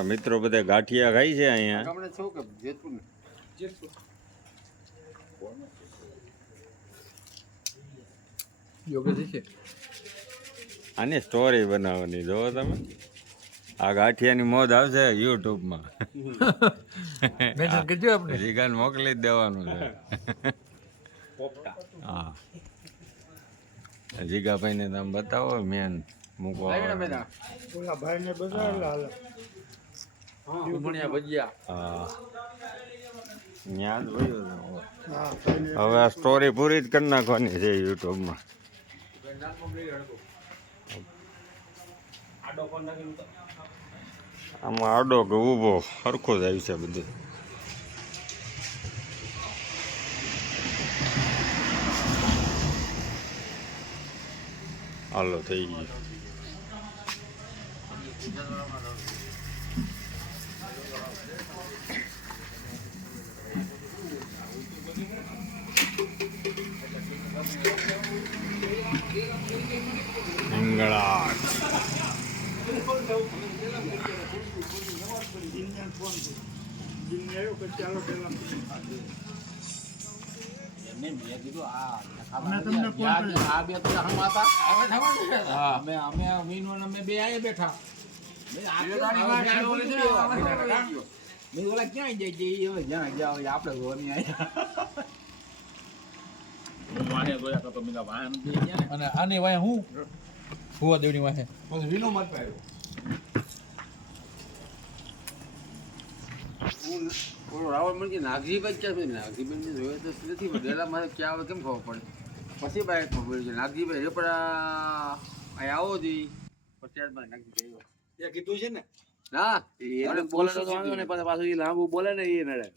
મારા મિત્રો બધા ગાંઠિયા ખાય છે અહીંયા. ગામડે છો કે જેતપુર ને? જેતપુર. આની સ્ટોરી બનાવવાની જોવો તમે. આ ગાંઠિયાની મોજ આવશે યુટ્યુબમાં. મેન્શન કરજો આપણે. જીગાને મોકલી જ દેવાનું છે. પોપટા. હા જીગાભાઈને તમે બતાવો મેન મૂકવા. લાવીને મેદા. ઓલા ભાઈને બજાવેલા હાલ. હા ઉમણિયા ભજીયા. હા ન્યા જ વયો જાવ. હા હવે આ સ્ટોરી પૂરી જ કરી નાખવાની છે યુટ્યુબમાં. આમાં આડો કે ઊભો સરખો જ આવી છે બધું. હાલો થઈ ગયું. હિંગળા અને આની વાય હું હુવા દેવની વાહે વિનો મત પાડ્યો. રાવણ મળી નાગજીભાઈ ક્યાં છે? નાગજીભાઈ જોયે તો નથી વહેલા મારે ક્યાં આવે કેમ ખબર પડે? પછી બાઈક ખબર છે નાગજીભાઈ રેપડા અહીં આવો જી પછી મારે નાગજીભાઈ એ કીધું છે ને ના બોલે તો વાંધો ને પાછું લાંબુ બોલે ને એ નડે.